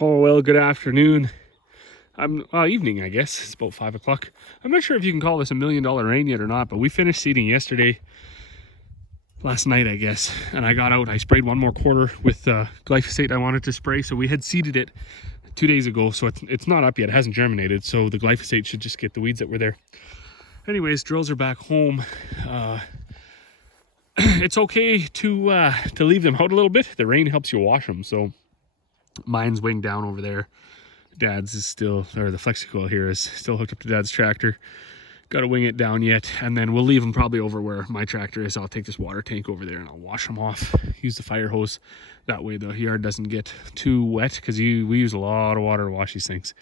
Oh, well, good afternoon. Evening, I guess. It's about 5 o'clock. I'm not sure if you can call this $1 million rain yet or not, but we finished seeding yesterday, last night, I guess. And I got out, I sprayed one more quarter with glyphosate I wanted to spray. So we had seeded it 2 days ago, so it's not up yet. It hasn't germinated, so the glyphosate should just get the weeds that were there. Anyways, drills are back home. It's okay to leave them out a little bit. The rain helps you wash them, so mine's winged down over there. Dad's is still, or the flexicoil here is still hooked up to Dad's tractor. Got to wing it down yet, and then we'll leave them probably over where my tractor is. I'll take this water tank over there and I'll wash them off. Use the fire hose. That way the yard doesn't get too wet, because we use a lot of water to wash these things.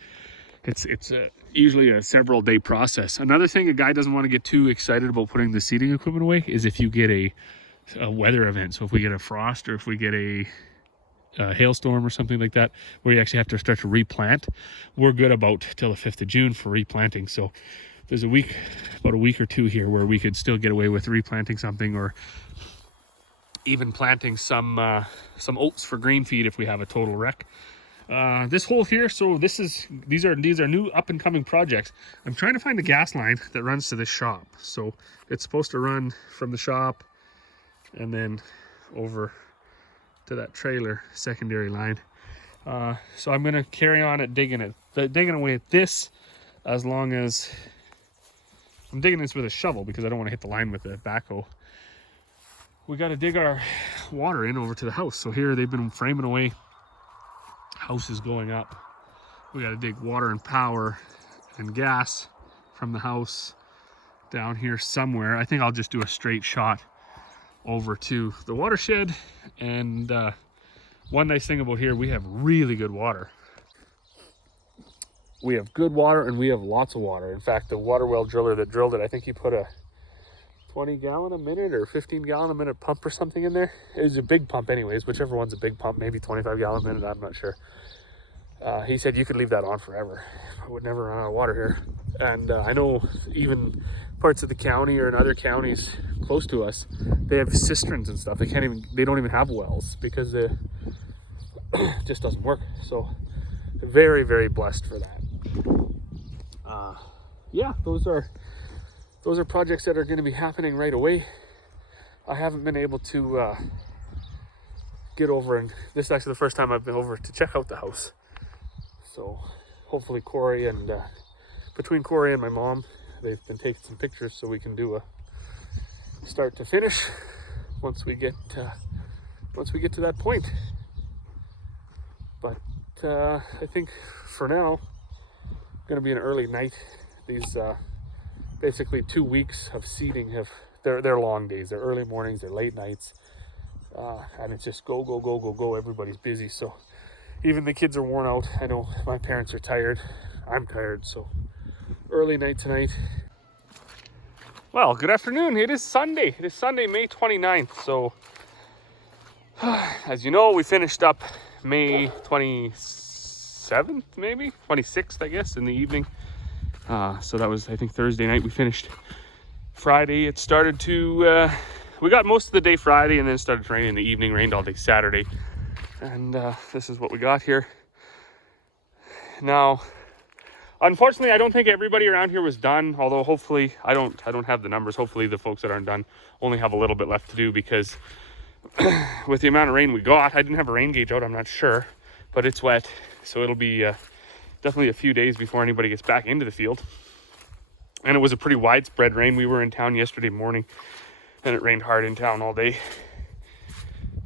It's usually a several day process. Another thing a guy doesn't want to get too excited about putting the seeding equipment away is if you get a weather event. So if we get a frost, or if we get a hailstorm or something like that, where you actually have to start to replant, we're good about till the 5th of June for replanting. So there's about a week or two here where we could still get away with replanting something, or even planting some oats for grain feed if we have a total wreck. This hole here, so these are new up and coming projects. I'm trying to find the gas line that runs to this shop. So it's supposed to run from the shop and then over to that trailer secondary line. So I'm gonna carry on at digging away at this, as long as I'm digging this with a shovel, because I don't want to hit the line with the backhoe. We got to dig our water in over to the house. So here they've been framing away. House is going up. We got to dig water and power and gas from the house down here somewhere. I think I'll just do a straight shot over to the watershed. And one nice thing about here, we have really good water. We have good water, and we have lots of water. In fact, the water well driller that drilled it, I think he put a 20 gallon a minute or 15 gallon a minute pump or something in there. It was a big pump anyways, whichever one's a big pump, maybe 25 gallon a minute, I'm not sure. He said you could leave that on forever. I would never run out of water here. And I know even parts of the county or in other counties close to us, they have cisterns and stuff. They don't even have wells, because it just doesn't work. So very, very blessed for that. Yeah, those are projects that are going to be happening right away. I haven't been able to get over, and this is actually the first time I've been over to check out the house. So hopefully Corey and between Corey and my mom, they've been taking some pictures, so we can do a start to finish once we get to that point. But I think for now, going to be an early night. These basically 2 weeks of seeding they're long days. They're early mornings, they're late nights, and it's just go. Everybody's busy, so even the kids are worn out. I know my parents are tired. I'm tired, so early night tonight. Well, good afternoon. It is Sunday. It is Sunday, May 29th. So as you know, we finished up May 27th, maybe 26th, I guess, in the evening. So that was, I think, Thursday night we finished. Friday it started to we got most of the day Friday, and then it started to rain in the evening. Rained all day Saturday, and this is what we got here now. Unfortunately, I don't think everybody around here was done, although hopefully I don't have the numbers. Hopefully the folks that aren't done only have a little bit left to do, because with the amount of rain we got, I didn't have a rain gauge out, I'm not sure, but it's wet, so it'll be definitely a few days before anybody gets back into the field. And it was a pretty widespread rain. We were in town yesterday morning, and it rained hard in town all day,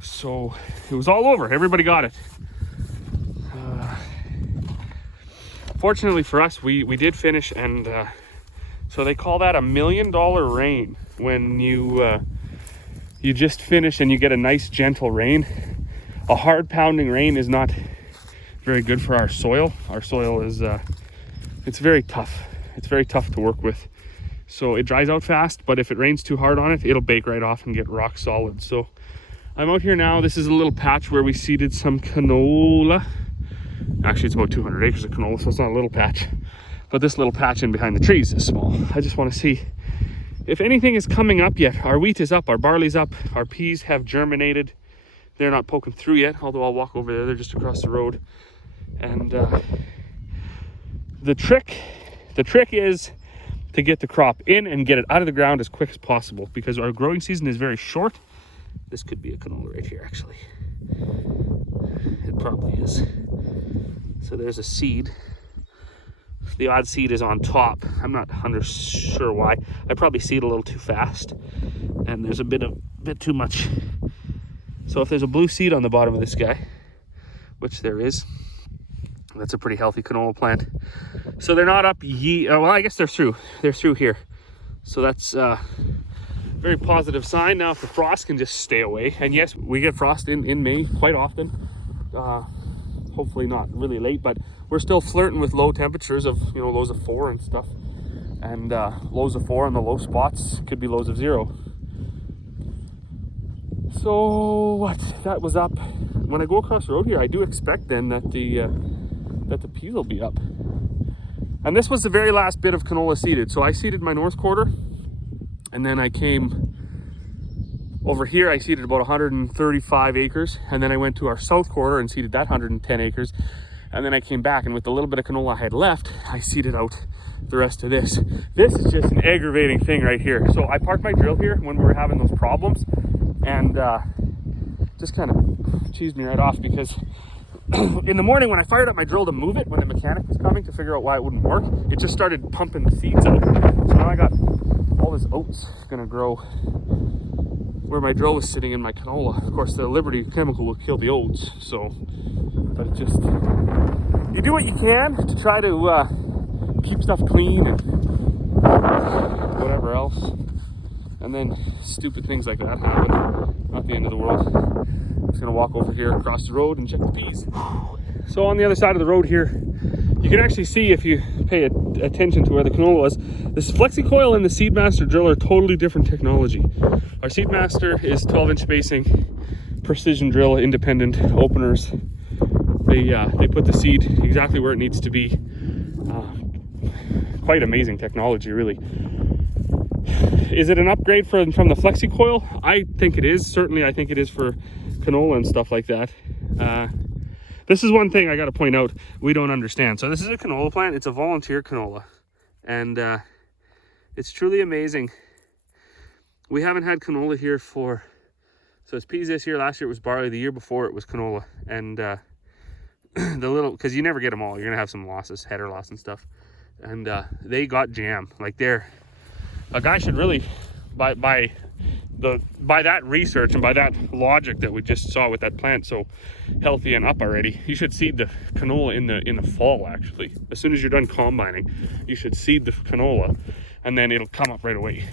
so it was all over. Everybody got it. Fortunately for us, we did finish, and so they call that $1 million rain when you just finish and you get a nice gentle rain. A hard pounding rain is not very good for our soil. Our soil is it's very tough. It's very tough to work with. So it dries out fast, but if it rains too hard on it, it'll bake right off and get rock solid. So I'm out here now. This is a little patch where we seeded some canola. Actually, it's about 200 acres of canola, so it's not a little patch. But this little patch in behind the trees is small. I just want to see if anything is coming up yet. Our wheat is up, our barley's up, our peas have germinated. They're not poking through yet, although I'll walk over there. They're just across the road. And the trick is to get the crop in and get it out of the ground as quick as possible, because our growing season is very short. This could be a canola right here, actually. It probably is. So there's a seed. The odd seed is on top. I'm not 100% sure why. I probably seed a little too fast, and there's a bit too much. So if there's a blue seed on the bottom of this guy, which there is, that's a pretty healthy canola plant. So they're not up well, I guess they're through. They're through here. So that's a very positive sign. Now if the frost can just stay away, and yes, we get frost in May quite often. Hopefully not really late, but we're still flirting with low temperatures of, you know, lows of 4 and stuff. And lows of 4 and the low spots could be lows of 0. So what? That was up. When I go across the road here, I do expect then that the peas will be up. And this was the very last bit of canola seeded. So I seeded my north quarter, and then I came over here. I seeded about 135 acres, and then I went to our south quarter and seeded that 110 acres. And then I came back, and with the little bit of canola I had left, I seeded out the rest of this. This is just an aggravating thing right here. So I parked my drill here when we were having those problems, and just kind of cheesed me right off, because in the morning when I fired up my drill to move it, when the mechanic was coming to figure out why it wouldn't work, it just started pumping the seeds out. So now I got all this oats gonna grow where my drill was sitting in my canola. Of course, the Liberty chemical will kill the oats, so, but it just, you do what you can to try to keep stuff clean and whatever else. And then stupid things like that happen. Not the end of the world. I'm just gonna walk over here across the road and check the peas. So on the other side of the road here, you can actually see, if you pay attention to where the canola was, this Flexi-Coil and the Seedmaster drill are totally different technology. Our Seedmaster is 12-inch spacing, precision drill, independent openers. They put the seed exactly where it needs to be. Quite amazing technology, really. Is it an upgrade from the Flexi-Coil? I think it is. Certainly, I think it is for canola and stuff like that. This is one thing I got to point out we don't understand. So this is a canola plant. It's a volunteer canola, and it's truly amazing. We haven't had canola here so it's peas this year. Last year it was barley. The year before it was canola. And because you never get them all, you're gonna have some losses, header loss and stuff. And they got jam. Like, a guy should really, by that research and by that logic that we just saw with that plant so healthy and up already, you should seed the canola in the fall. Actually, as soon as you're done combining, you should seed the canola, and then it'll come up right away.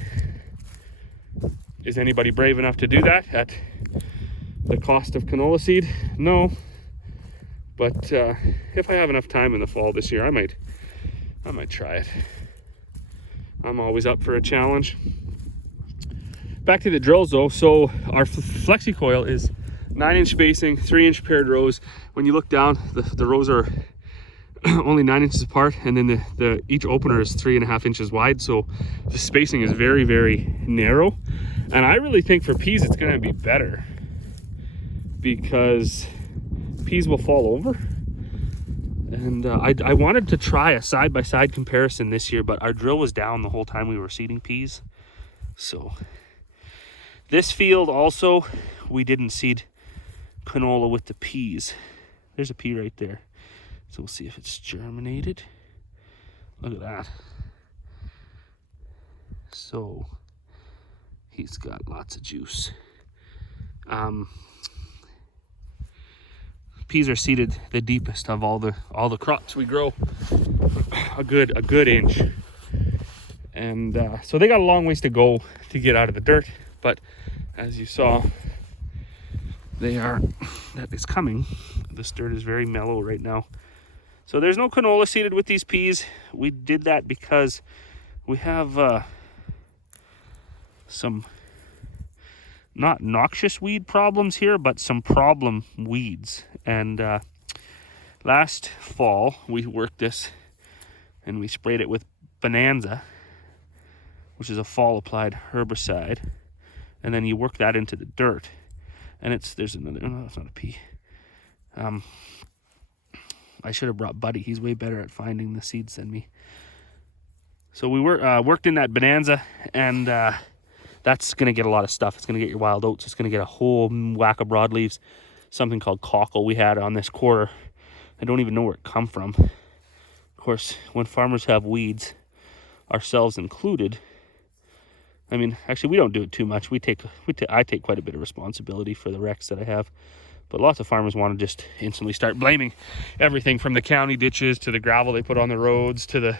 Is anybody brave enough to do that at the cost of canola seed? No. But if I have enough time in the fall this year, I might try it. I'm always up for a challenge. Back to the drills though. So our Flexi-Coil is 9-inch spacing, 3-inch paired rows. When you look down, the rows are only 9 inches apart, and then each opener is 3.5 inches wide. So the spacing is very, very narrow. And I really think for peas it's gonna be better, because peas will fall over. And I wanted to try a side-by-side comparison this year, but our drill was down the whole time we were seeding peas. So this field also, we didn't seed canola with the peas. There's a pea right there. So we'll see if it's germinated. Look at that. So he's got lots of juice. Peas are seeded the deepest of all the crops we grow, a good inch, and so they got a long ways to go to get out of the dirt. But as you saw, that is coming. This dirt is very mellow right now. So there's no canola seeded with these peas. We did that because we have some not noxious weed problems here, but some problem weeds. And last fall we worked this and we sprayed it with Bonanza, which is a fall applied herbicide, and then you work that into the dirt. And there's another, no, that's not a pea. I should have brought Buddy. He's way better at finding the seeds than me. So we worked in that bonanza, and that's going to get a lot of stuff. It's going to get your wild oats. It's going to get a whole whack of broadleaves. Something called cockle we had on this quarter. I don't even know where it come from. Of course, when farmers have weeds, ourselves included, I mean, actually, we don't do it too much. I take quite a bit of responsibility for the wrecks that I have. But lots of farmers want to just instantly start blaming everything from the county ditches to the gravel they put on the roads to the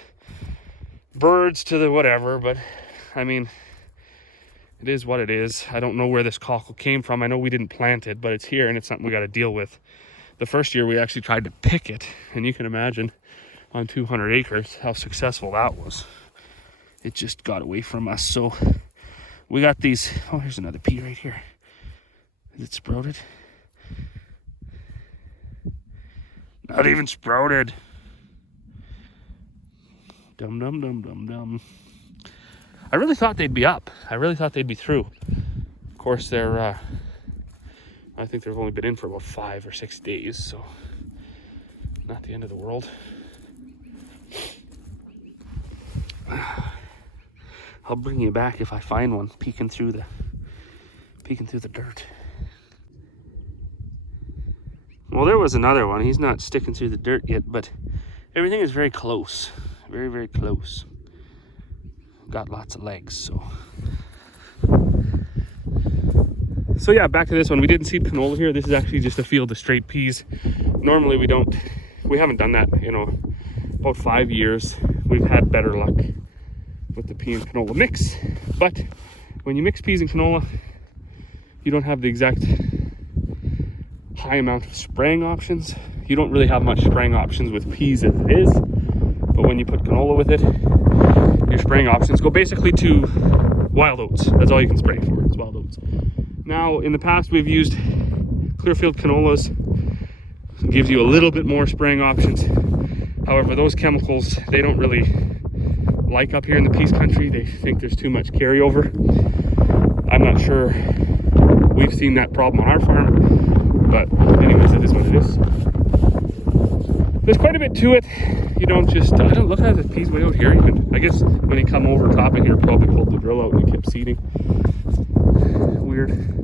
birds to the whatever. But, I mean, it is what it is. I don't know where this cockle came from. I know we didn't plant it, but it's here and it's something we got to deal with. The first year we actually tried to pick it, and you can imagine on 200 acres how successful that was. It just got away from us. So we got these. Oh, here's another pea right here. Is it sprouted? Not even sprouted. Dum dum dum dum dum. I really thought they'd be up. I really thought they'd be through. Of course, they're I think they've only been in for about 5 or 6 days, so not the end of the world. I'll bring you back if I find one peeking through the dirt. Well, there was another one. He's not sticking through the dirt yet, but everything is very close. Very, very close. Got lots of legs, so. So yeah, back to this one. We didn't seed canola here. This is actually just a field of straight peas. Normally we haven't done that in about 5 years. We've had better luck with the pea and canola mix. But when you mix peas and canola, you don't have the exact high amount of spraying options. You don't really have much spraying options with peas as it is. But when you put canola with it, your spraying options go basically to wild oats. That's all you can spray for, it's wild oats. Now, in the past, we've used Clearfield canolas. It gives you a little bit more spraying options. However, those chemicals, they don't really like up here in the peas country. They think there's too much carryover. I'm not sure we've seen that problem on our farm, but anyways, it is what it is. There's quite a bit to it. You don't just, I don't look at the peas way out here even. I guess when you come over top of here, probably pulled the drill out and you kept seeding. Weird.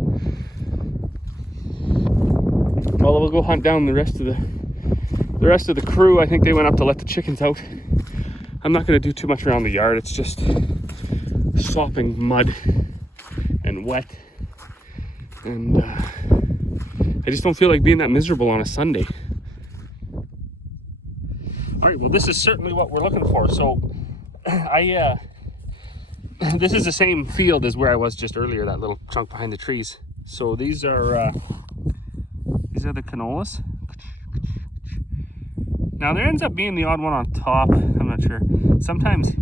Well, we'll go hunt down the rest of the crew. I think they went up to let the chickens out. I'm not going to do too much around the yard. It's just sopping mud and wet, and I just don't feel like being that miserable on a Sunday. All right, well, this is certainly what we're looking for. So this is the same field as where I was just earlier, that little chunk behind the trees. So these are the canolas. Now there ends up being the odd one on top. I'm not sure. Sometimes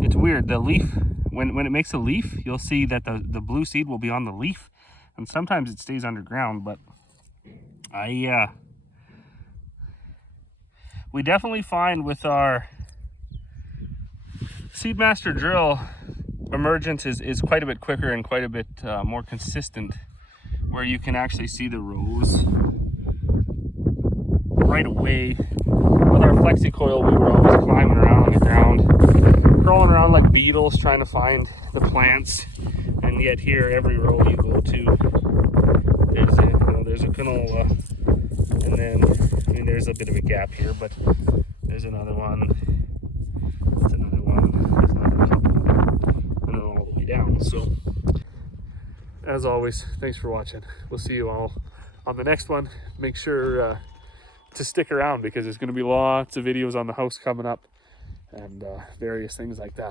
it's weird. The leaf, when it makes a leaf, you'll see that the blue seed will be on the leaf, and sometimes it stays underground. But we definitely find with our Seedmaster drill, emergence is quite a bit quicker and quite a bit more consistent, where you can actually see the rows right away. With our flexi-coil, we were always climbing around on the ground, crawling around like beetles trying to find the plants, and yet here, every row you go to, there's a canola, and then, I mean, there's a bit of a gap here, but there's another one, there's another one, there's another couple, and then all the way down. So, as always, thanks for watching. We'll see you all on the next one. Make sure to stick around, because there's going to be lots of videos on the house coming up and various things like that.